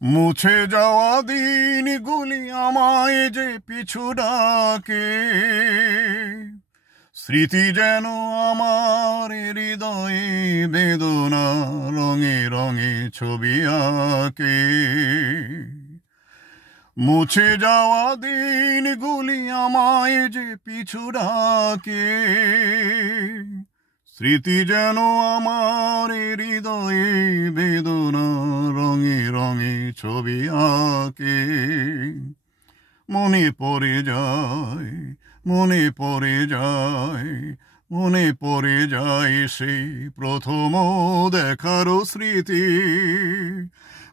মুছে যাওয়া দিনগুলি আমায় যে পিছু ডাকে, স্মৃতি যেন আমার হৃদয়ে বেদনা রঙে রঙে ছবি আঁকে। মুছে যাওয়া দিনগুলি আমায় যে পিছু ডাকে, স্মৃতি যেন আমার হৃদয়ে বেদনা রঙে রঙে ছবি আঁকে। মনে পড়ে যায়, মনে পড়ে যায়, মনে পড়ে যায় সেই প্রথম দেখারও স্মৃতি।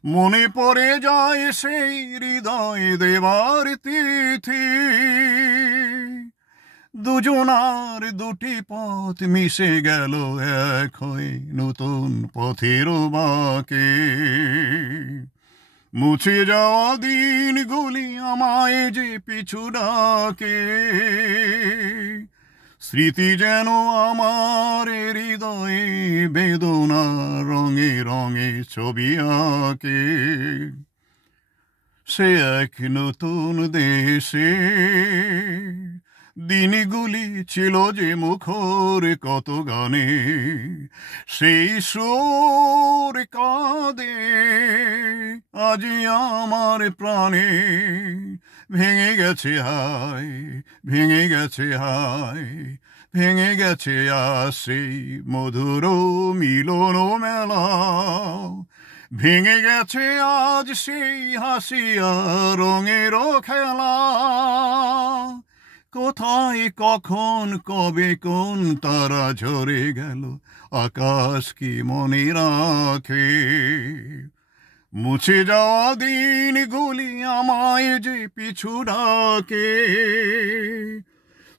মনে পড়ে যায় সেই হৃদয় দেবার তিথি। দুজনার দুটি পথ মিশে গেল এক হয়ে নতুন পথের বাঁকে। মুছে যাওয়া দিনগুলি আমায় যে পিছু ডাকে, স্মৃতি যেন আমার হৃদয়ে বেদনা রঙে রঙে ছবি আঁকে। সে এক নতুন দেশে দিনগুলি ছিল যে মুখর কত গানে, সেই সুর কাঁদে আজি আমার প্রাণে। ভেঙে গেছে হায়, ভেঙে গেছে হায়, ভেঙে গেছে সেই মধুর মিলন মেলা। ভেঙে গেছে আজ সেই হাসিয়া রঙের খেলা। কোথায় কখন কবে কোন তারা ঝরে গেল, আকাশ কি মনে রাখে। মুছে যাওয়া দিনগুলি আমায় যে পিছু ডাকে,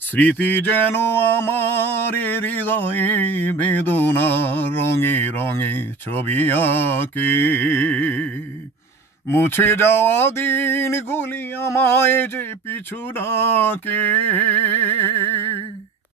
স্মৃতি যেন আমার হৃদয়ে বেদনা রঙে রঙে ছবি আঁকে। মুছে যাওয়া দিনগুলি আমায় যে পিছু ডাকে।